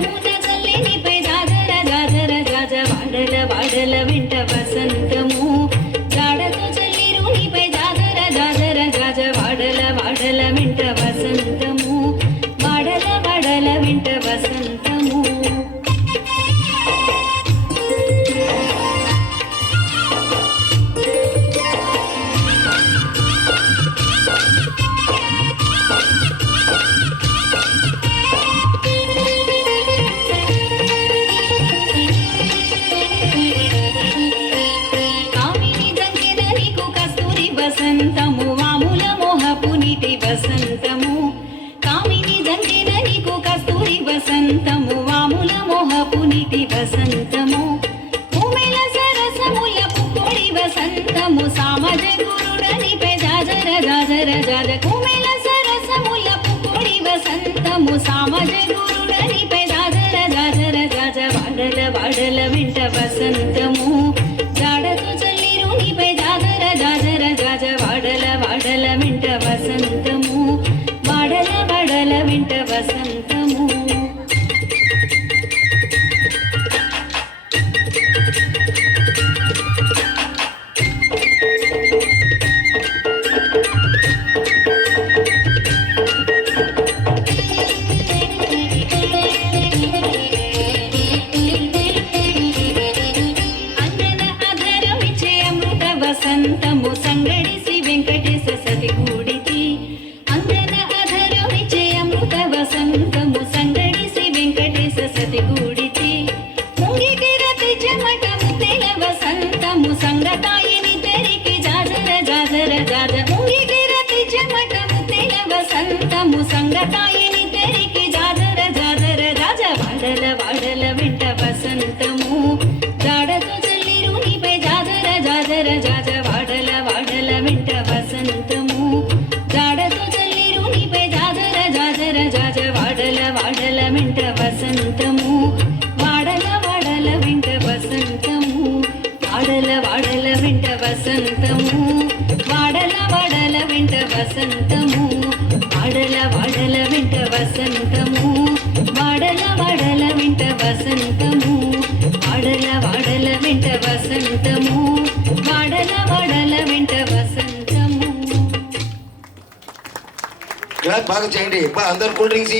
జగమున చల్లినిపై జాజర జాజర జాజ వాడల వాడల వెంట వసంతము జాడతో చల్లిరునిపై జాజర జాజర జాజ వాడల వాడల వెంట వసంతము వాడల వాడల వెంట వసంతము వసంతము వాముల మోహపు నీటి వసంతము కామిని దంగిన నీకు కస్తూరి వసంతము వాముల మోహపు నీటి వసంతము భూమిల సరసముల పుప్పొడి వసంతము సామజ గురుడనిపై జాజర జాజర జాజ భూమిల సరసముల పుప్పొడి వసంతము సామజ గురుడనిపై జాజర జాజర జాజ వాడల వాడల వెంట వసంతము జాడతో చల్లిరునిపై జాజర జాజర జాజ వాడల వాడల వెంట వసంతము వాడల వాడల వెంట వసంతము వసంతము సంగడిసి వెంకటేశ సతి కూడితి అంగన అధరమిచే అమృత వసంతము సంగడిసి వెంకటేశ సతి కూడితి ముంగిటి రతి చెమట ముత్తెల వసంతము సంగతాయిని తెరికి జాజర జాజర జాజ ముంగిటి రతి చెమట ముత్తెల వసంతము సంగతాయిని తెరికి జాజర జాజర జాజ వాడల వాడల వెంట వసంతము జాడతో చల్లిరునిపై జాజర జాజర జాజ వాడల వాడల వెంట వసంతము జాడతో చల్లిరునిపై జాజర జాజర జాజ వాడల వాడల వెంట వసంతము వాడల వాడల వెంట వసంతము వాడల వాడల వెంట వసంతము వాడల వాడల వెంట వసంతము వాడల వాడల వెంట వసంతము వాడల వాడల వెంట వసంతము వాడల వాడల వెంట వసంతము వాడల వాడల వెంట వసంతము క్లాస్ బాగా చేయండి అందరు కూల్ డ్రింక్స్